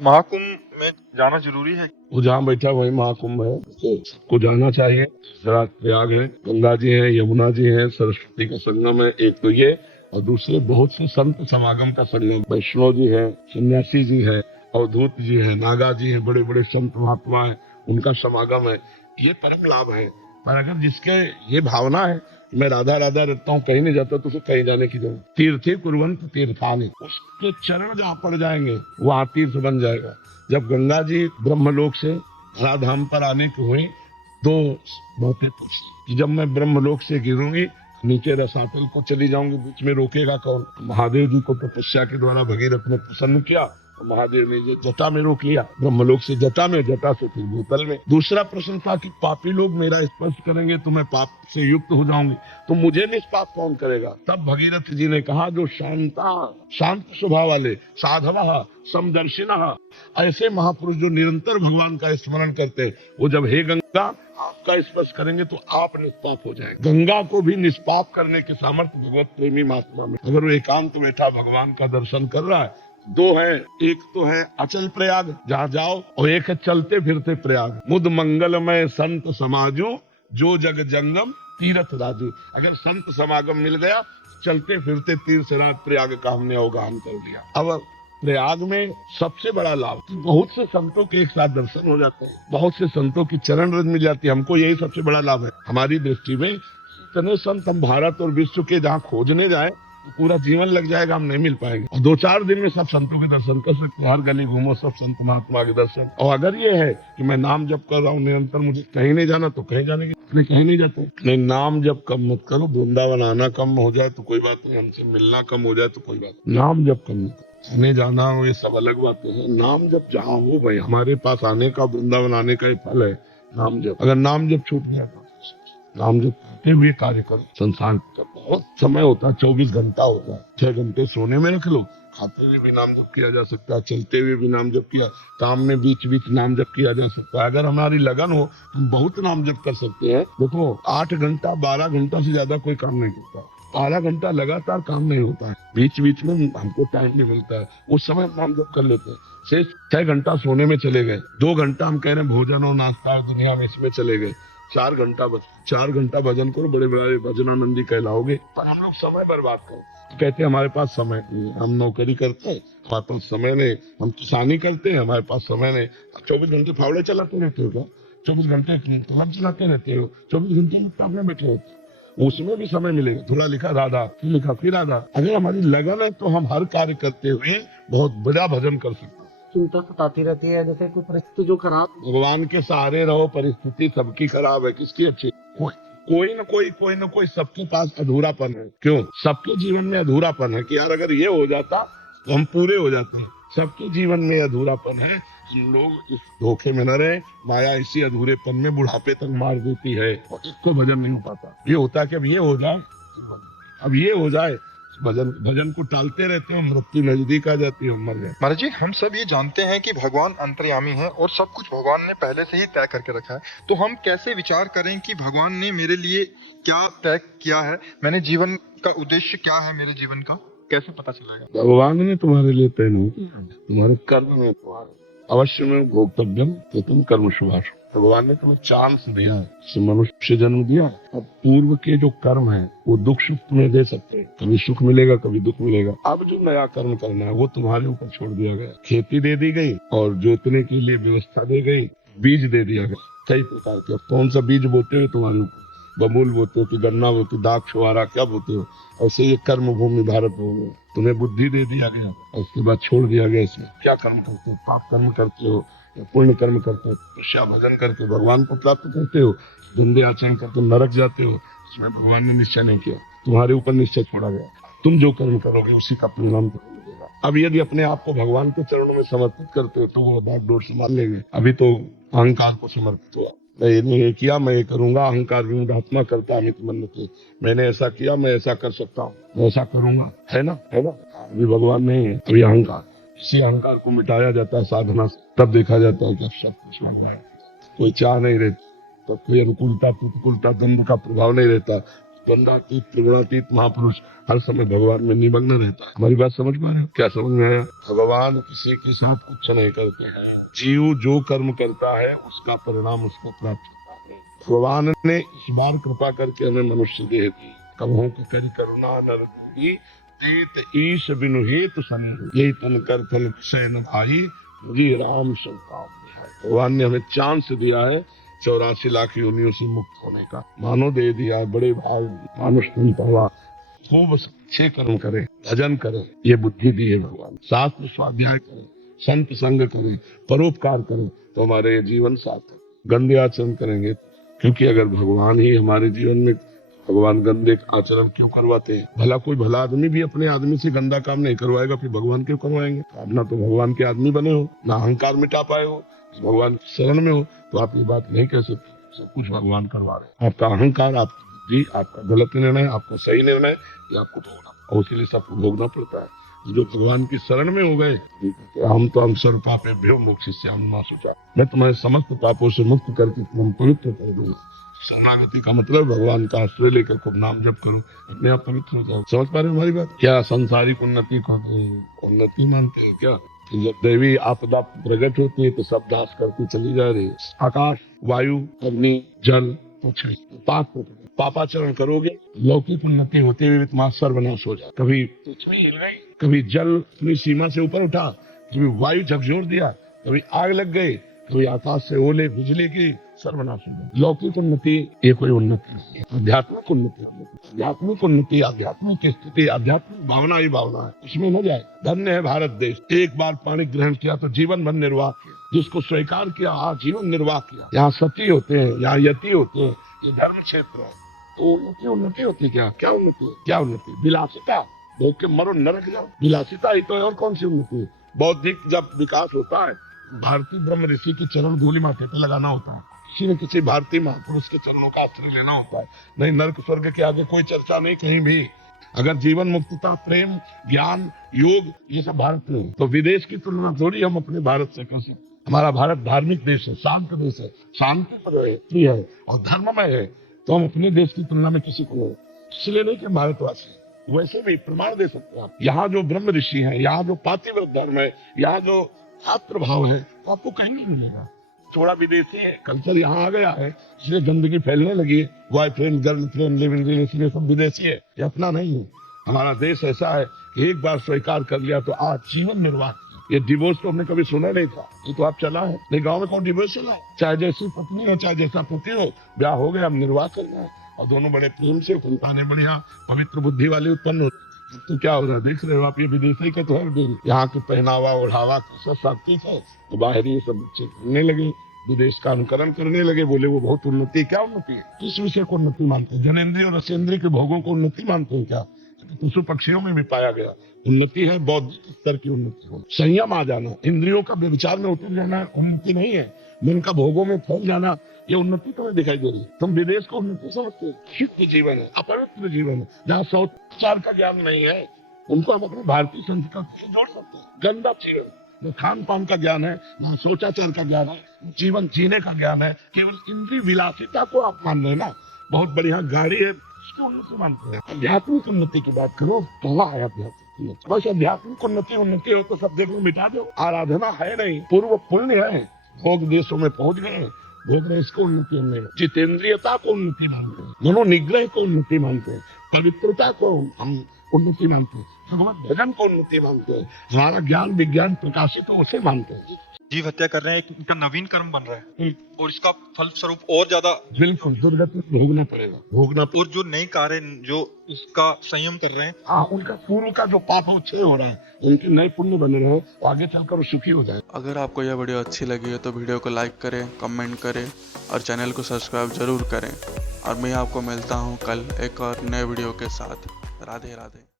महाकुंभ में जाना जरूरी है? वो जहाँ बैठा वही महाकुंभ है, तो सबको जाना चाहिए। दूसरा प्रयाग है, गंगा जी है, यमुना जी है, सरस्वती का संगम है, एक तो ये, और दूसरे बहुत से संत समागम का संगम, वैष्णव जी है, सन्यासी जी है, अवधूत जी है, नागा जी है, बड़े बड़े संत महात्मा है, उनका समागम है। ये परम लाभ है। पर अगर जिसके ये भावना है मैं राधा राधा रखता हूँ, कहीं नहीं जाता, तो उसे कहीं जाने की जरूरत। तीर्थे कुर्वंत तीर्थानि, उसके चरण जहाँ पड़ जाएंगे वहाँ तीर्थ बन जाएगा। जब गंगा जी ब्रह्मलोक से धराधाम पर आने की हुई, दो बातें पूछी कि जब मैं ब्रह्मलोक से गिरूंगी, नीचे रसातल को चली जाऊंगी, बीच में रोकेगा कौन? महादेव जी को तपस्या के द्वारा भगीरथ ने प्रसन्न किया, तो महादेव ने ये जटा में रोक लिया, ब्रह्मलोक से जटा में, जटा से फिर भूतल में। दूसरा प्रश्न था कि पापी लोग मेरा स्पर्श करेंगे तो मैं पाप से युक्त हो जाऊंगी, तो मुझे निष्पाप कौन करेगा? तब भगीरथ जी ने कहा जो शांत स्वभाव वाले, साधवा समदर्शिना, ऐसे महापुरुष जो निरंतर भगवान का स्मरण करते हैं, वो जब हे गंगा आपका स्पर्श करेंगे तो आप निष्पाप हो जाएंगे। गंगा को भी निष्पाप करने के सामर्थ्य भगवत प्रेमी महात्मा में। अगर वो एकांत बैठा भगवान का दर्शन कर रहा है, दो है, एक तो है अचल प्रयाग जहाँ जाओ, और एक है चलते फिरते प्रयाग। मुद मंगलमय संत समाजो, जो जग जंगम तीर्थ राजू। अगर संत समागम मिल गया, चलते फिरते तीर्थ प्रयाग का हमने अवगाहन कर दिया। अब प्रयाग में सबसे बड़ा लाभ, बहुत से संतों के एक साथ दर्शन हो जाते हैं, बहुत से संतों की चरण रज मिल जाती है। हमको यही सबसे बड़ा लाभ है हमारी दृष्टि में। इतने संत हम भारत और विश्व के जहाँ खोजने जाए तो पूरा जीवन लग जाएगा, हम नहीं मिल पाएंगे। और 2-4 दिन में सब संतों के दर्शन कर सकते हो, हर गली घूमो, सब संत महात्मा के दर्शन। और अगर ये है कि मैं नाम जप कर रहा हूँ निरंतर, मुझे कहीं नहीं जाना, तो कहीं जाने की कहीं नहीं जाते। नहीं, नाम जप कम मत करो, वृंदावन आना कम हो जाए तो कोई बात नहीं, हमसे मिलना कम हो जाए तो कोई बात नहीं, नाम जप कम मत करो। आने जाना हो ये सब अलग बातें हैं, नाम जप जहाँ हो भाई, हमारे पास आने का, वृंदावन आने का ही फल है नाम जप। अगर नाम जप छूट गया तो नाम जप करते हुए कार्य करो। संसार का बहुत समय होता है, 24 घंटा होता है, 6 घंटे सोने में रख लो, खाते हुए भी नाम जप किया जा सकता है, चलते हुए भी नाम जप किया, काम में बीच बीच नाम जप किया जा सकता है। अगर हमारी लगन हो हम बहुत नाम जप कर सकते हैं। देखो 8 घंटा 12 घंटा से ज्यादा कोई काम नहीं करता, 12 घंटा लगातार काम नहीं होता है, बीच बीच में हमको टाइम नहीं मिलता है, उस समय हम नाम जप कर लेते हैं। से 6 घंटा सोने में चले गए, 2 घंटा हम कह रहे हैं भोजन और नाश्ता और दुनिया में इसमें चले गए, 4 घंटा भजन करो, बड़े बड़े भजनानंदी कहलाओगे। पर हम लोग समय बर्बाद करो, कहते हैं हमारे पास समय नहीं, हम नौकरी करते हैं हमारे पास समय नहीं, हम किसानी करते हैं हमारे पास समय नहीं। 24 घंटे फावड़े चलाते रहते हो क्या? 24 घंटे कलम चलाते रहते हो, 24 घंटे लैपटॉप में बैठे होते, उसमें भी समय मिलेगा। थोड़ा लिखा राधा, फिर लिखा फिर राधा। अगर हमारी लगन है तो हम हर कार्य करते हुए बहुत बड़ा भजन कर सकते हैं। चिंता सताती रहती है, जैसे कोई परिस्थिति जो खराब। भगवान के सहारे रहो, परिस्थिति सबकी खराब है, किसकी अच्छी? कोई न कोई सबके पास अधूरापन है। क्यों? सबके जीवन में अधूरापन है कि यार अगर ये हो जाता तो हम पूरे हो जाते हैं। सबके जीवन में अधूरापन है, हम लोग इस धोखे में न रहे। माया इसी अधूरेपन में बुढ़ापे तक मार देती है और इसको भजन नहीं हो पाता। ये होता है कि अब ये हो जाए, अब ये हो जाए, भजन को टालते रहते हो, मृत्यु नजदीक आ जाती है, मर गए। महाराज जी, हम सब ये जानते हैं कि भगवान अंतर्यामी है और सब कुछ भगवान ने पहले से ही तय करके रखा है, तो हम कैसे विचार करें कि भगवान ने मेरे लिए क्या तय किया है, मैंने जीवन का उद्देश्य क्या है, मेरे जीवन का कैसे पता चलेगा? भगवान ने तुम्हारे लिए तय नहीं किया, तुम्हारे कर्म में तुम्हारे अवश्य में भोक्तव्यम तो तुम कर्म शुभाशु। भगवान ने तुम्हें चांस दिया है, मनुष्य जन्म दिया। अब पूर्व के जो कर्म है वो दुख सुख तुम्हें दे सकते हैं, कभी सुख मिलेगा कभी दुख मिलेगा। अब जो नया कर्म करना है वो तुम्हारे ऊपर छोड़ दिया गया। खेती दे दी गई और जोतने के लिए व्यवस्था दी गई, बीज दे दिया गया कई प्रकार के। अब कौन सा बीज बोते हो तुम्हारे ऊपर, बबूल बोते हो कि गन्ना बोते हो, दाख छुआरा क्या बोते हो। ऐसे ये कर्म भूमि भारत भूमि, तुम्हें बुद्धि दे दिया गया और उसके बाद छोड़ दिया गया। इसमें क्या कर्म करते हो? पाप कर्म करते हो या पुण्य कर्म करते हो? तपस्या भजन करके भगवान को प्राप्त करते हो, गंदे आचरण करके नरक जाते हो। इसमें भगवान ने निश्चय नहीं किया, तुम्हारे ऊपर निश्चय छोड़ा गया। तुम जो कर्म करोगे उसी का परिणाम तुम्हें मिलेगा। अब यदि अपने आप को भगवान के चरणों में समर्पित करते हो तो वो बागडोर संभाल लेंगे। अभी तो अहंकार को समर्पित हुआ, मैंने ये किया, मैं ये करूंगा, अहंकार विमूढ़ात्मा करता अमित मन्यते, मैंने ऐसा किया, मैं ऐसा कर सकता हूँ, मैं ऐसा करूंगा, है ना? अभी भगवान नहीं है, अभी अहंकार। इसी अहंकार को मिटाया जाता है साधना से, तब देखा जाता है कि सब कुछ भगवान। कोई चाह नहीं रहती, तब कोई अनुकूलता प्रतिकूलता द्वंद्व का प्रभाव नहीं रहता, द्वंद्वातीत त्रिगुणातीत महापुरुष हर समय भगवान में निमग्न रहता है। हमारी बात समझ पा रहे हो? क्या समझ में आया? भगवान किसी के साथ कुछ नहीं करते हैं। जीव जो कर्म करता है उसका परिणाम उसको प्राप्त होता है। भगवान ने इस बार कृपा करके हमें मनुष्य देह दी। कबहू को करी करुणा नर दी, तेत ईश बिनु हेतु सने, यही तन कर फल सैन भाई, मुझे राम संताप दिया। भगवान ने हमें चांस दिया है 84 लाख योनियों से मुक्त होने का। मानो दे दिया बड़े भाग मानुष तुम पावा, खूब अच्छे कर्म करे, भजन करे, ये बुद्धि दी है भगवान। शास्त्र स्वाध्याय करे, संत संग करे, परोपकार करे, तो हमारे जीवन सार्थक। गंदे आचरण करेंगे, क्योंकि अगर भगवान ही हमारे जीवन में, भगवान गंदे आचरण क्यों करवाते हैं? भला कोई भला आदमी भी अपने आदमी से गंदा काम नहीं करवाएगा, फिर भगवान क्यों करवाएंगे? आप ना तो भगवान के आदमी बने हो, ना अहंकार मिटा पाए हो, भगवान की शरण में हो, तो आप ये बात नहीं कह सकते सब कुछ भगवान करवा रहे हैं। आपका अहंकार, आपकी बुद्धि, आपका गलत निर्णय, आपका सही निर्णय, ये आपको भोगना, और इसीलिए सबको भोगना पड़ता है। जो भगवान की शरण में हो गए, हम तो अवसर पापे भ्यो मोक्षयिष्यामि सोचा, मैं तुम्हारे समस्त पापों से मुक्त करके तुम पवित्र कर दूंगा। शरणागति का मतलब भगवान का आश्रय लेकर खूब नाम जप करो, अपने आप पवित्र हो जाओ। समझ पा रहे हो हमारी बात? क्या सांसारिक उन्नति को उन्नति मानते हैं क्या? जब दैवी आपदा प्रकट होती है तो सब दास करती चली जा रही है। आकाश, वायु, अग्नि, जल, पापाचरण करोगे, लौकिक उन्नति होते हुए तुम्हारा सर्वनाश हो जाए। कभी पृथ्वी हिल गई, कभी जल अपनी सीमा से ऊपर उठा, कभी वायु झकझोर दिया, कभी आग लग गई, कभी आकाश से ओले बिजली की, सर्वनाश हो गया। लौकिक उन्नति ये कोई उन्नति नहीं है। आध्यात्मिक उन्नति, आध्यात्मिक उन्नति, आध्यात्मिक स्थिति, आध्यात्मिक भावना ही भावना है, उसमें न जाए। धन्य है भारत देश, एक बार पानी ग्रहण किया तो जीवन भर निर्वाह किया, जिसको स्वीकार किया आजीवन निर्वाह किया। यहाँ सती होते हैं, यहाँ यति होते हैं, ये धर्म क्षेत्र है, तो उन्नति होती क्या? क्या उन्नति है? क्या उन्नति? विलासिता, भोग के मरो नरक जाओ, विलासिता ही तो है, और कौन सी उन्नति? बौद्धिक जब विकास होता है, भारतीय ब्रह्म ऋषि की चरण धूलि माथे पे लगाना होता है, किसी न किसी भारतीय महापुरुष के चरणों का आश्रय लेना होता है। नहीं, नर्क स्वर्ग के आगे कोई चर्चा नहीं कहीं भी। अगर जीवन मुक्तता, प्रेम, ज्ञान, योग, ये सब भारत में है, तो विदेश की तुलना थोड़ी हम अपने भारत से कर सकते। हमारा भारत धार्मिक देश है, शांत देश है, शांति है और धर्ममय है, तो हम अपने देश की तुलना में किसी को इसलिए नहीं कि भारतवासी। वैसे भी प्रमाण दे सकते हैं आप। यहाँ जो ब्रह्म ऋषि है, यहाँ जो पातिव्रत धर्म है, यहाँ जो छात्र भाव है, तो आपको कहीं नहीं मिलेगा। थोड़ा विदेशी है, कल्चर यहाँ आ गया है, इसलिए गंदगी फैलने लगी है। Boyfriend, girlfriend, live in relation, ये सब विदेशी है, ये अपना नहीं है। हमारा देश ऐसा है कि एक बार स्वीकार कर लिया तो आज जीवन निर्वाह। ये डिवोर्स तो हमने कभी सुना नहीं था, ये तो आप चला है। नहीं, गाँव में कौन डिवोर्स चला है? चाहे जैसी पत्नी हो, चाहे जैसा पति हो, ब्याह हो गया, अब निर्वाह करना है, और दोनों बड़े प्रेम से, संतानें बढ़िया पवित्र बुद्धि वाले उत्पन्न हो। तो क्या हो रहा है देख रहे हो आप? ये विदेशी के तो है, यहाँ के पहनावा ओढ़ावा सब ठीक है, तो बाहर ये सब बच्चे करने लगे, विदेश का अनुकरण करने लगे, बोले वो बहुत उन्नति। क्या उन्नति है? किस विषय को उन्नति मानते हैं? जनेंद्रिय और रसेंद्रिय के भोगों को उन्नति मानते हैं क्या? पशु पक्षियों में भी पाया गया उन्नति है बौद्धिक स्तर की उन्नति हो। संयम आ जाना, इंद्रियों का व्यभिचार में उतर जाना उन्नति नहीं है। मन का भोगों में फैल जाना, ये उन्नति तुम्हें दिखाई दे रही है। तुम विदेश को उन्नति समझते हो? शुद्ध जीवन है, अपवित्र जीवन है, जहाँ शौचाचार का ज्ञान नहीं है, उनको हम अपने भारतीय संस्कृति से जोड़ सकते हैं। गंदा जीवन, न खान पान का ज्ञान है, न शौचाचार का ज्ञान है, जीवन जीने का ज्ञान है, केवल इंद्रिय विलासिता को आप मान रहे ना, बहुत बढ़िया गाड़ी है, उसको उन्नति मानते हैं। आध्यात्मिक उन्नति की बात करो, कहाँ है आध्यात्मिक? बस आध्यात्मिक उन्नति हो तो सब देखो मिटा दो। आराधना है नहीं, पूर्व पुण्य है, भोग देशों में पहुंच गए, भोग रहे, इसको उन्नति हमने। जितेंद्रियता को उन्नति मानते हैं, मनोनिग्रह को उन्नति मानते हैं, पवित्रता को हम उन्नति मानते हैं, भगवत भजन को उन्नति मानते हैं, हमारा ज्ञान विज्ञान प्रकाशित हो उसे मानते हैं। जीव हत्या कर रहे हैं, एक इनका नवीन कर्म बन रहा है, और इसका फल स्वरूप और ज्यादा बिल्कुल दुर्गति भोगना पड़ेगा। और जो नए कार्य जो इसका संयम कर रहे हैं, हाँ, उनका पूर्व का जो पाप है क्षय हो रहा है, उनके नए पुण्य बने रहे, आगे चलकर वो सुखी हो जाए। अगर आपको यह वीडियो अच्छी लगी है तो वीडियो को लाइक करें, कमेंट करें और चैनल को सब्सक्राइब जरूर करें। और मैं आपको मिलता हूँ कल एक और नए वीडियो के साथ। राधे राधे।